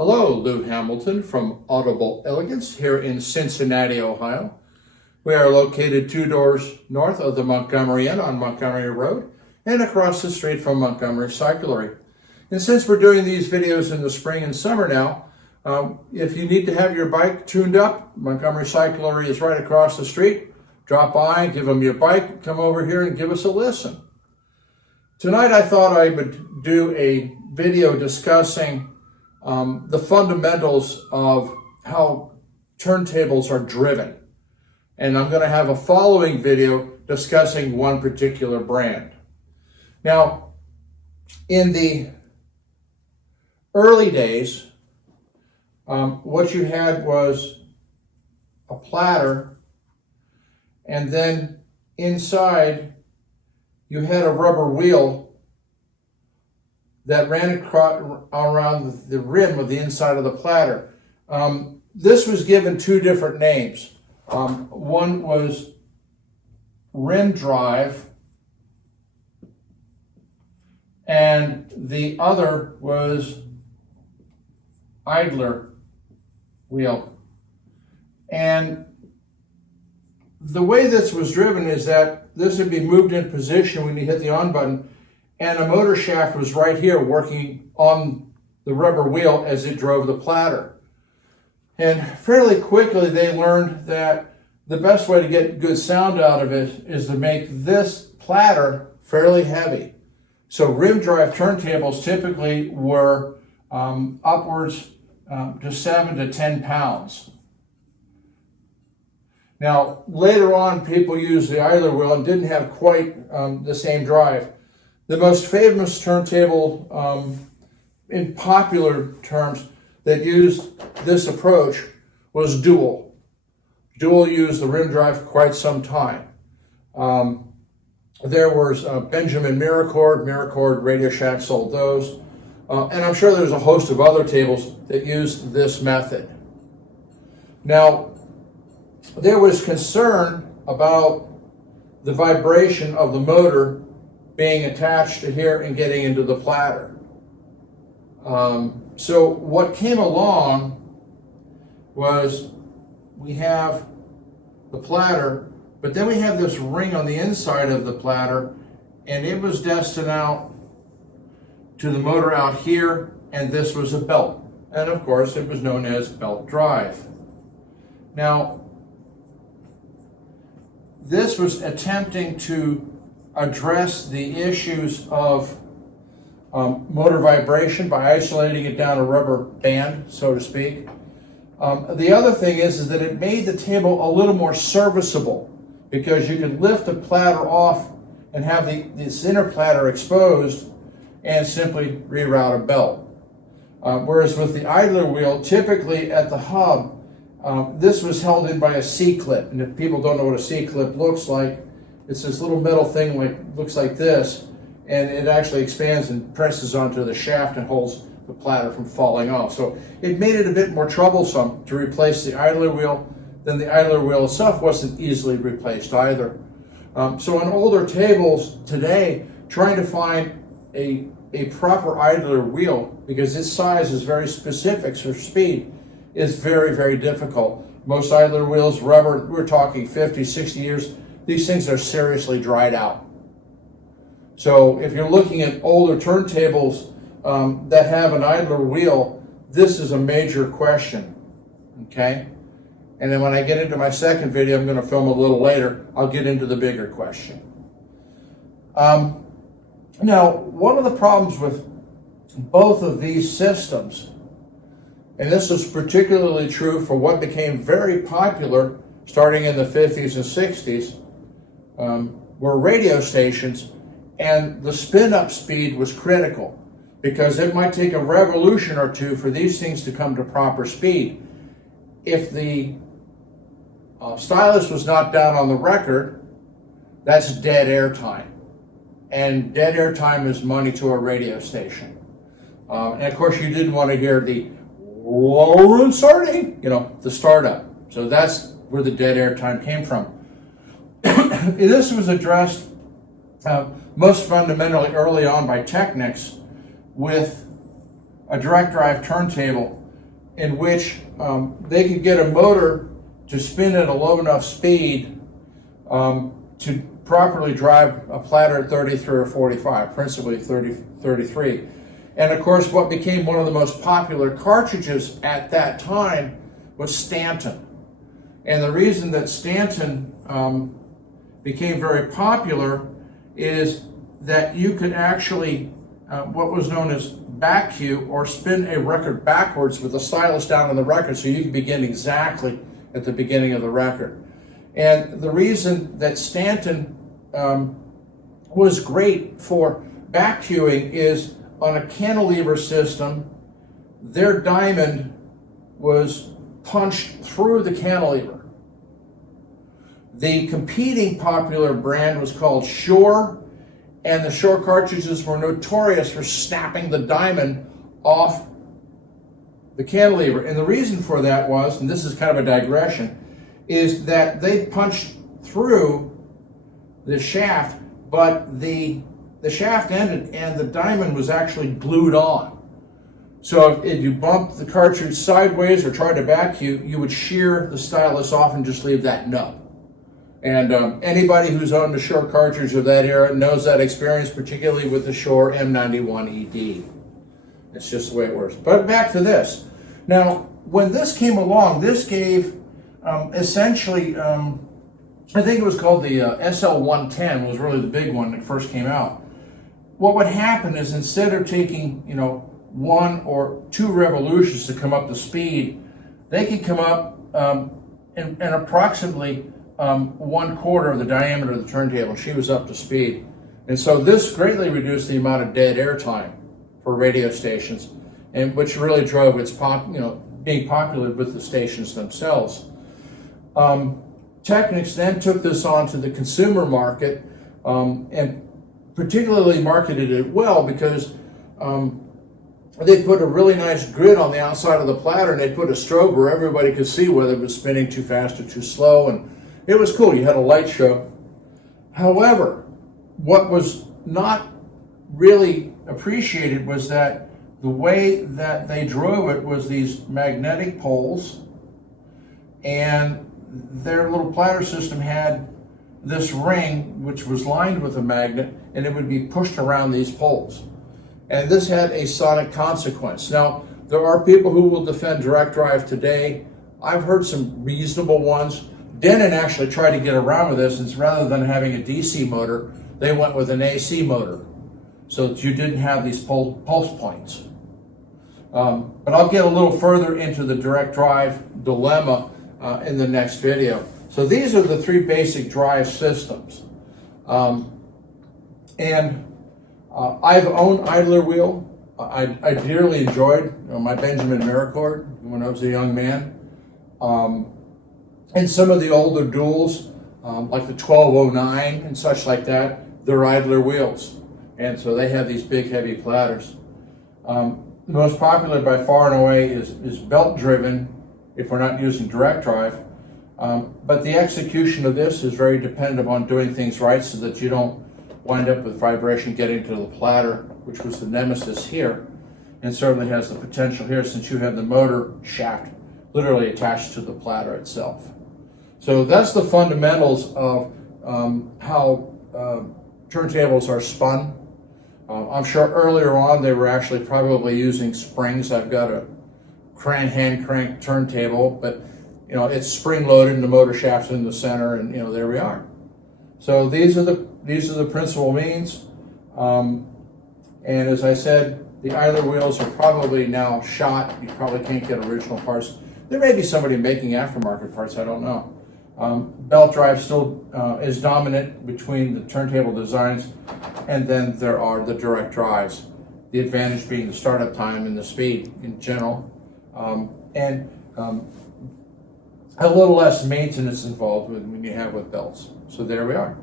Hello, Lou Hamilton from Audible Elegance here in Cincinnati, Ohio. We are located 2 doors north of the Montgomery Inn on Montgomery Road and across the street from Montgomery Cyclery. And since we're doing these videos in the spring and summer now, if you need to have your bike tuned up, Montgomery Cyclery is right across the street. Drop by, give them your bike, come over here and give us a listen. Tonight I thought I would do a video discussing the fundamentals of how turntables are driven. And I'm going to have a following video discussing one particular brand. Now, in the early days, what you had was a platter, and then inside you had a rubber wheel that ran around the rim of the inside of the platter. This was given 2 different names. One was rim drive, and the other was idler wheel. And the way this was driven is that this would be moved in position when you hit the on button, and a motor shaft was right here working on the rubber wheel as it drove the platter. And fairly quickly they learned that the best way to get good sound out of it is to make this platter fairly heavy. So rim drive turntables typically were upwards to 7 to 10 pounds. Now later on people used the idler wheel and didn't have quite the same drive. The most famous turntable, in popular terms, that used this approach was Dual. Dual used the rim drive for quite some time. There was Benjamin Miracord, Radio Shack sold those. And I'm sure there's a host of other tables that used this method. Now, there was concern about the vibration of the motor being attached to here and getting into the platter. So what came along was we have the platter, but then we have this ring on the inside of the platter, and it was destined out to the motor out here, and this was a belt. And of course it was known as belt drive. Now, this was attempting to address the issues of motor vibration by isolating it down a rubber band, so to speak. The other thing is that it made the table a little more serviceable, because you could lift the platter off and have this inner platter exposed and simply reroute a belt. Whereas with the idler wheel, typically at the hub, this was held in by a C-clip. And if people don't know what a C-clip looks like, it's this little metal thing looks like this, and it actually expands and presses onto the shaft and holds the platter from falling off. So it made it a bit more troublesome to replace the idler wheel than the idler wheel itself wasn't easily replaced either. So on older tables today, trying to find a proper idler wheel, because its size is very specific for speed, is very, very difficult. Most idler wheels, rubber, we're talking 50, 60 years, these things are seriously dried out. So if you're looking at older turntables that have an idler wheel, this is a major question, okay? And then when I get into my second video, I'm going to film a little later, I'll get into the bigger question. Now, one of the problems with both of these systems, and this was particularly true for what became very popular starting in the 50s and 60s, were radio stations, and the spin-up speed was critical, because it might take a revolution or two for these things to come to proper speed. If the stylus was not down on the record, that's dead air time. And dead air time is money to a radio station. And of course you didn't want to hear the starting, the startup. So that's where the dead air time came from. This was addressed most fundamentally early on by Technics with a direct drive turntable in which they could get a motor to spin at a low enough speed to properly drive a platter at 33 or 45, principally 33. And of course, what became one of the most popular cartridges at that time was Stanton. And the reason that Stanton became very popular is that you could actually, what was known as back cue, or spin a record backwards with the stylus down on the record so you could begin exactly at the beginning of the record. And the reason that Stanton was great for back cueing is on a cantilever system, their diamond was punched through the cantilever. The competing popular brand was called Shore, and the Shore cartridges were notorious for snapping the diamond off the cantilever. And the reason for that was, and this is kind of a digression, is that they punched through the shaft, but the shaft ended and the diamond was actually glued on. So if you bumped the cartridge sideways or tried to back cue, you would shear the stylus off and just leave that nub. And anybody who's owned a Shore cartridge of that era knows that experience, particularly with the Shore M91ED. It's just the way it works. But back to this. Now, when this came along, this gave essentially, I think it was called the SL110 was really the big one that first came out. What would happen is instead of taking, 1 or 2 revolutions to come up to speed, they could come up in approximately 1/4 of the diameter of the turntable. She was up to speed. And so this greatly reduced the amount of dead air time for radio stations, and which really drove its being popular with the stations themselves. Technics then took this on to the consumer market and particularly marketed it well because they put a really nice grid on the outside of the platter, and they put a strobe where everybody could see whether it was spinning too fast or too slow, and it was cool. You had a light show. However, what was not really appreciated was that the way that they drove it was these magnetic poles, and their little platter system had this ring which was lined with a magnet, and it would be pushed around these poles. And this had a sonic consequence. Now, there are people who will defend direct drive today. I've heard some reasonable ones. Denon actually tried to get around with this, and rather than having a DC motor, they went with an AC motor so that you didn't have these pulse points. But I'll get a little further into the direct drive dilemma in the next video. So these are the 3 basic drive systems. I've owned idler wheel. I dearly enjoyed my Benjamin Mericord when I was a young man. And some of the older duels, like the 1209 and such like that, they're idler wheels. And so they have these big, heavy platters. The most popular by far and away is belt driven, if we're not using direct drive. But the execution of this is very dependent upon doing things right so that you don't wind up with vibration getting to the platter, which was the nemesis here, and certainly has the potential here since you have the motor shaft literally attached to the platter itself. So that's the fundamentals of how turntables are spun. I'm sure earlier on they were actually probably using springs. I've got a hand crank turntable, but it's spring loaded and the motor shaft's in the center, and there we are. So these are the principal means. And as I said, the idler wheels are probably now shot. You probably can't get original parts. There may be somebody making aftermarket parts, I don't know. Belt drive still is dominant between the turntable designs, and then there are the direct drives. The advantage being the startup time and the speed in general, and a little less maintenance involved when you have with belts. So there we are.